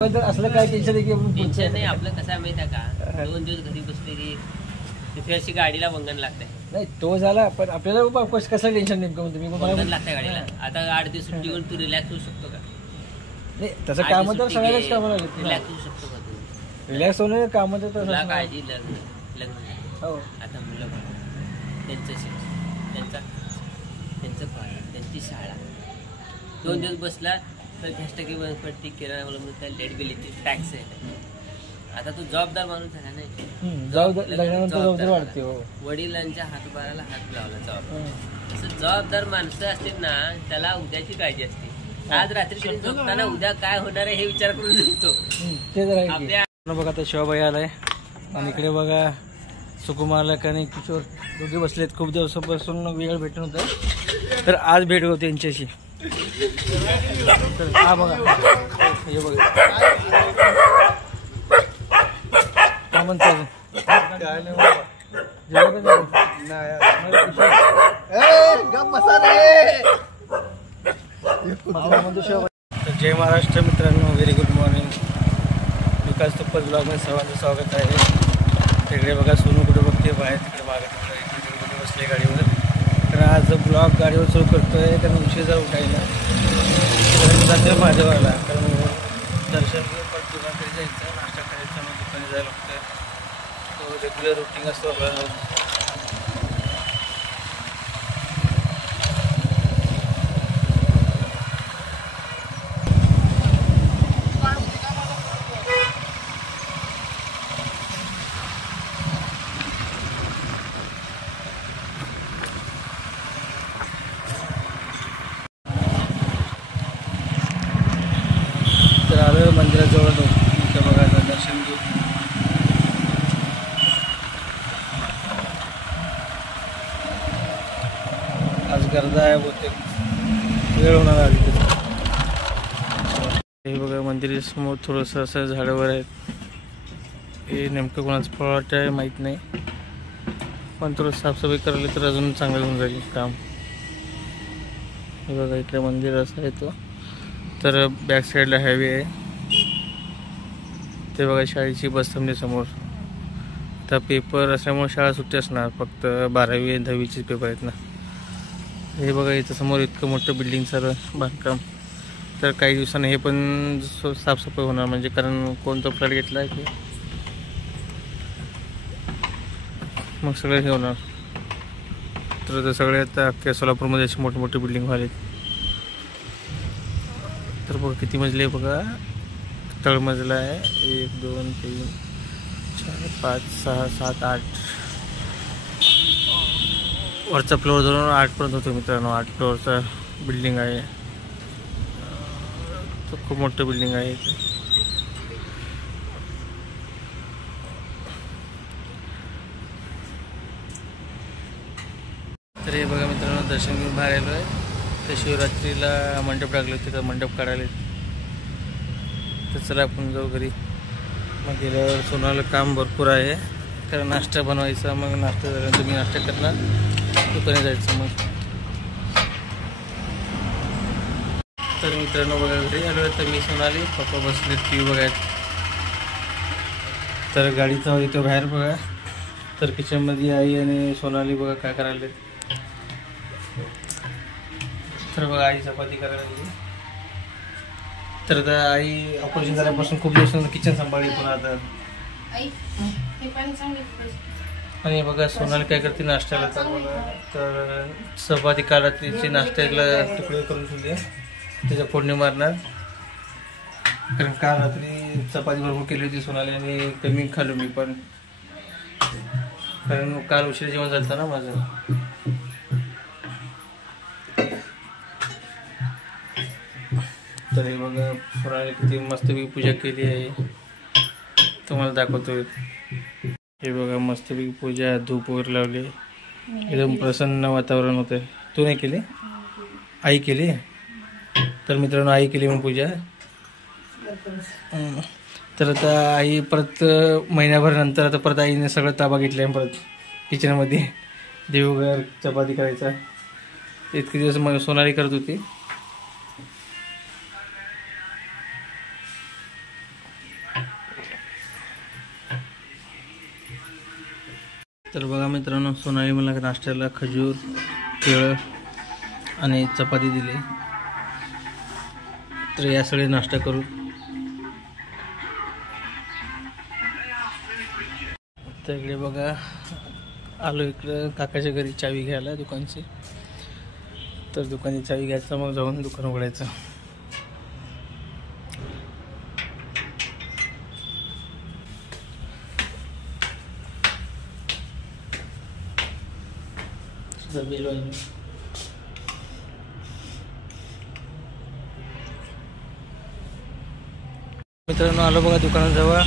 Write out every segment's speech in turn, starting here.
असलं काय टेन्शन आहे की टेन्शन नाही आपलं. कसं आहे माहिती आहे का, 2 दिवस घरी बसले की तिथे अशी गाडीला वंगण लागते. नाही तो झाला, पण आपल्याला कसं टेन्शन नेमकं तुम्ही वंगण लागते गाडीला. आता 8 दिवस सुट्टी घेऊन तू रिलॅक्स होऊ शकतो का? नाही तसं काम तर सगळ्याच कामं लागत. रिलॅक्स होऊ शकतो का तू? रिलॅक्स होणं काम तर तुला काळजी. लग्न हो. आता मुलं त्यांचं शिक्षण, त्यांचं फळ, त्यांची शाळा. 2 दिवस बसला तर गॅस टाकी बंद पडते, किराणा मला त्या लाईट बिल येते, टॅक्स आहे. आता तू जबाबदार माणूस झाला नाही. जबाबदारी वाढते. वडिलांच्या हातभाराला हात लावला जबाबदार. असं जबाबदार माणसं असतील ना, त्याला उद्याची काळजी असते. आज रात्री झोपताना उद्या काय होणार आहे हे विचार करून झोपतो. ते तर आहे. बघा आता शिवाबाई आलाय आणि इकडे बघा सुकुमारला आणि किशोर दोघे बसलेत. खूप दिवसापासून वेळ भेटून होतं, तर आज भेट होते त्यांच्याशी. तर हा बघा, हे बघा काय म्हणतो. जय महाराष्ट्र मित्रांनो, व्हेरी गुड मॉर्निंग. विकास तुप्पत ब्लॉगमध्ये सर्वांचं स्वागत आहे. तिकडे बघा सोनू कुठे बघते बाहेर, तिकडे मागे तिकडे कुठे बसले गाडीवर. तर आज ब्लॉग गाडीवर सुरू करतोय कारण उशीर उठायला जाते माझ्यावरला. कारण दर्शन परत दुकानाकडे जायचं, नाश्ता करायचा, मग दुकानी जायला लागतं. तो रेग्युलर रुटीन असतो आपल्याला. तर आलं मंदिराजवळ इथं बघा दर्शन घेऊ. आज गर्दा आहे, बहुतेक वेळ होणार आली. हे बघा मंदिर समोर थोडंसं असं झाडावर आहेत. हे नेमकं कोणाचं प्लॉट आहे माहीत नाही, पण थोडं साफसफाई करायला तर अजून चांगलं होऊन जाईल काम. हे बघा इकडे मंदिर असं आहे तो. तर बॅक साईडला हायवे आहे. ते बघा शाळेची बस थांबली समोर. आता पेपर असल्यामुळे शाळा सुट्टी असणार, फक्त 12वी आणि 10वीचे पेपर आहेत ना. हे बघा इथं समोर इतकं मोठं बिल्डिंग सर्व बांधकाम. तर काही दिवसांनी हे पण साफसफाई होणार, म्हणजे कारण कोणतं फ्लॅट घेतला आहे की मग सगळं हे होणार. तर सगळे आता अख्ख्या सोलापूरमध्ये असे मोठे मोठे बिल्डिंग व्हायलेत. तर बघा किती मजले आहे बघा. तळमजला आहे 1 2 3 4 5 6 7 8. वरचा फ्लोअर धरून 8पर्यंत होतो मित्रांनो. 8 फ्लोअरचा बिल्डिंग आहे. तो खूप मोठं बिल्डिंग आहे. तर हे बघा मित्रांनो, दर्शन घेऊन बाहेर आलो आहे. तर शिवरात्रीला मंडप टाकले होते, तर मंडप काढायला. तर चला आपण जाऊ घरी. मग गेल्यावर सोनाला काम भरपूर आहे, कारण नाश्ता बनवायचा. मग नाश्ता झाल्यानंतर तुम्ही नाश्ता करणार, दुकाने जायचं. मग तर मित्रांनो बघा घरी आलो. तर मी सोनाली पप्पा बसले टी व्ही बघायला. तर गाडीचा इथं बाहेर बघा. तर किचनमध्ये आई आणि सोनाली बघा काय करायला. तर बघा आई चपाती करायला लागली. तर आता आई ऑपरेशन झाल्यापासून खूप दिवसांनी किचन सांभाळली. पण आता आणि बघा सोनाली काय करते नाश्त्याला. तर बघा तर चपाती काढा, तिची नाश्त्याला तुकडे करून ठेवले, त्याच्या फोडणी मारणार. कारण काल रात्री चपाती भरपूर केली होती सोनाली आणि कमी खाल्लो मी पण, कारण काल उशिरा जेवण झालं ना माझं. तर हे बघा सोनाली किती मस्तपैकी पूजा केली आहे, तुम्हाला दाखवतो. हे बघा मस्तपैकी पूजा, धूप वगैरे लावले, एकदम प्रसन्न वातावरण होतं. तू नाही केली? आई केली. तर मित्रांनो आई केली मग पूजा. तर आता आई परत महिन्याभर नंतर आता परत आईने सगळं ताबा घेतला परत किचनमध्ये. देवघर चपाती करायचा. इतके दिवस मग सोनाली करत होती. तर बघा मित्रांनो, सोनाली मला नाश्त्याला खजूर, केळं आणि चपाती दिली. तर या सगळे नाश्ता करू. तर इकडे बघा आलो इकडं काकाच्या घरी चावी घ्यायला दुकानची. तर दुकानची चावी घ्यायचं, मग जाऊन दुकान उघडायचं. मित्रांनो आलो बघा दुकानाजवळ.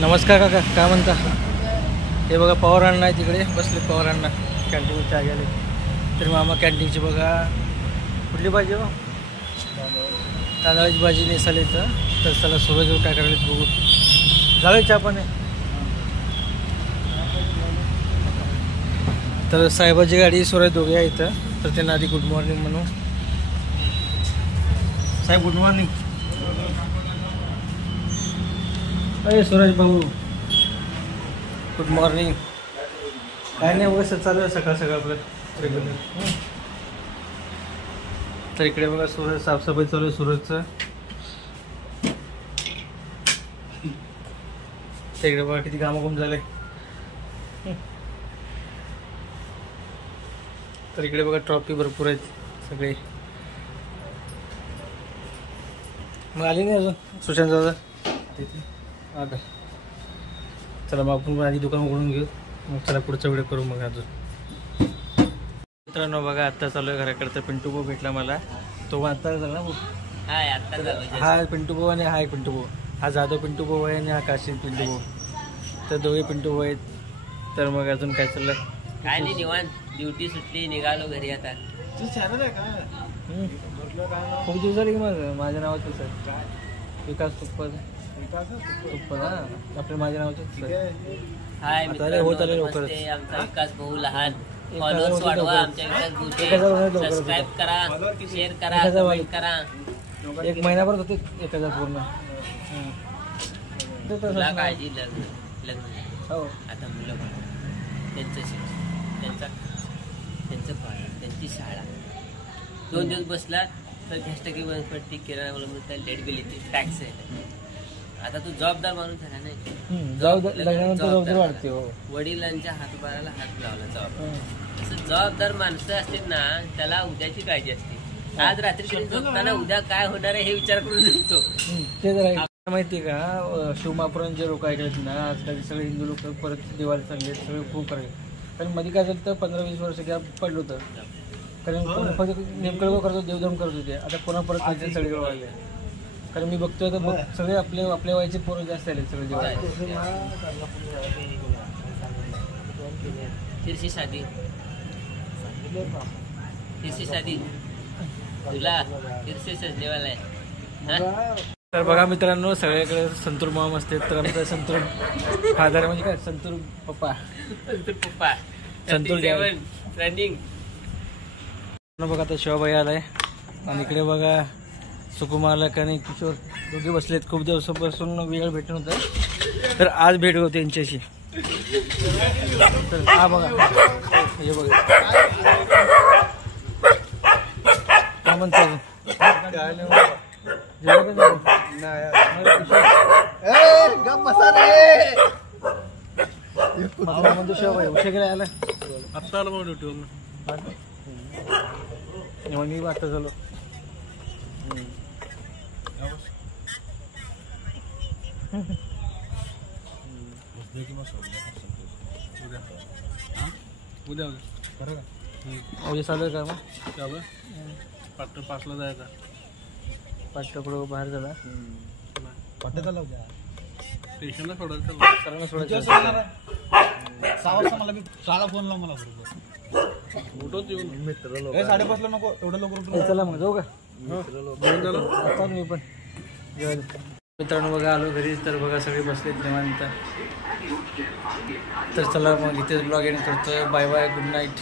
नमस्कार काका, काय म्हणता? हे बघा पवार अण्णा आहे तिकडे बसले. पवार अण्णा कॅन्टीन चहा घ्यायला. तर मामा कॅन्टीनची बघा कुठली भाजी हो? तांदळाची भाजी नेसाल इथं. तर चला सूरज काय करायला बघू. झालं चहा पण आहे. तर साहेबाची गाडी सूरज दोघे आहे इथं. तर त्यांना आधी गुड मॉर्निंग म्हणू. साहेब गुड मॉर्निंग. अरे सूरज भाऊ गुड मॉर्निंग. काय नाही बघा सर, चालू आहे सकाळ सकाळ आपलं रेग्युलर. तर इकडे बघा सूरज साफसफाई चालू आहे सूरजचं. तर इकडे बघा किती कामं झाले. तर इकडे बघा ट्रॉफी भरपूर आहेत सगळे. मग आली नाही अजून सुशांत दादा तिथे. आता चला मग आपण आधी दुकान उघडून घेऊ, मग चला पुढचा व्हिडिओ करू मग अजून. मित्रांनो बघा आत्ता चालू आहे घराकडे. तर पिंटू भाऊ भेटला मला. तो आता झाला ना हा पिंटू भाऊ आणि हा एक पिंटू भाऊ. हा जाधव पिंटू भाऊ आहे आणि हा काशीद पिंटू भाऊ. तर दोघे पिंटू भाऊ आहेत. तर मग अजून काय चाललंय? काय नाही निवांत. ड्युटी सुटली, निघालो घरी आता. खूप दिवस झाले की मग. माझ्या नावाचं सर विकास तुप्पद. तुप्पद हा आपल्या माझ्या नावाचं. हाय मित्रांनो, नमस्ते. आमचा विकास भाऊ लहान. फॉलोअर्स वाढवा आमच्या विकास भाऊचे. सबस्क्राईब करा, शेअर करा, कमेंट करा. 1 महिनाभर होते 1000 पूर्ण. तुला काळजी. लग्न हो आता मुलं बाळ, त्यांचं शिक्षण, त्यांचं फळ, त्यांची शाळा. 2 दिवस बसला तर घ्यास्टकी वनस्पती किराणा म्हणून त्याला लाईट बिल येते, टॅक्स आहे. आता तू जबाबदार माणूस झाला नाही. जबाबदारी वाढते. वडिलांच्या हातभाराला हात लावला जबाबदार. असं जबाबदार माणसं असतील ना, त्याला उद्याची काळजी असते. आज रात्री झोपताना उद्या काय होणार आहे हे विचार करून झोपतो. ते जर माहिती का, शिवमापुरात जे लोक ऐकलेत ना, आजकाल सगळे हिंदू लोक परत दिवाळी चालले सगळे खूप करायचे. कारण मध्ये काय झालं तर 15-20 वर्ष गॅप पडलं होतं. कारण फक्त नेमकं करतो, देवधर्म करत होते. आता पुन्हा परत सगळे वाढले. कारण मी बघतोय तर सगळे आपल्या वयाचे पोरं जास्त आले सगळे दिवाळी. तिरशी शादी तुला तिरशी सजनेवाला आहे. तर बघा मित्रांनो, सगळ्याकडे संतूर माम असते. तर आमचा संतूर फादर म्हणजे काय, संतूर पप्पा. संतूर रनिंग. बघा आता शिवाबाई आलाय. आणि इकडे बघा सुकुमालक आणि किशोर दोघे बसलेत. खूप दिवसापासून वेळ भेटत होतं, तर आज भेट होते यांच्याशी. तर हा बघा हे बघा काय म्हणतो. म्हणतो शिवाबाई उशीर गेला आला. आत्ता आला मग ड्युटीवरून. मी आता झालो. उद्या चालू आहे का मग? पाटण 5ला जायचा. पाटण पुढं बाहेर झाला. स्टेशनला सोडायचं. सोडायचं 6 वाजता मला 6ला फोन लाव. मला उठवत येऊन मित्र 5:30ला नको एवढं लवकर. चला मग जाऊ का? मी पण. मित्रांनो बघा आलो घरी. तर बघा सगळे बसलेत निवांत. तर चला मग इथेच ब्लॉग एंड करतोय. Bye bye, good night.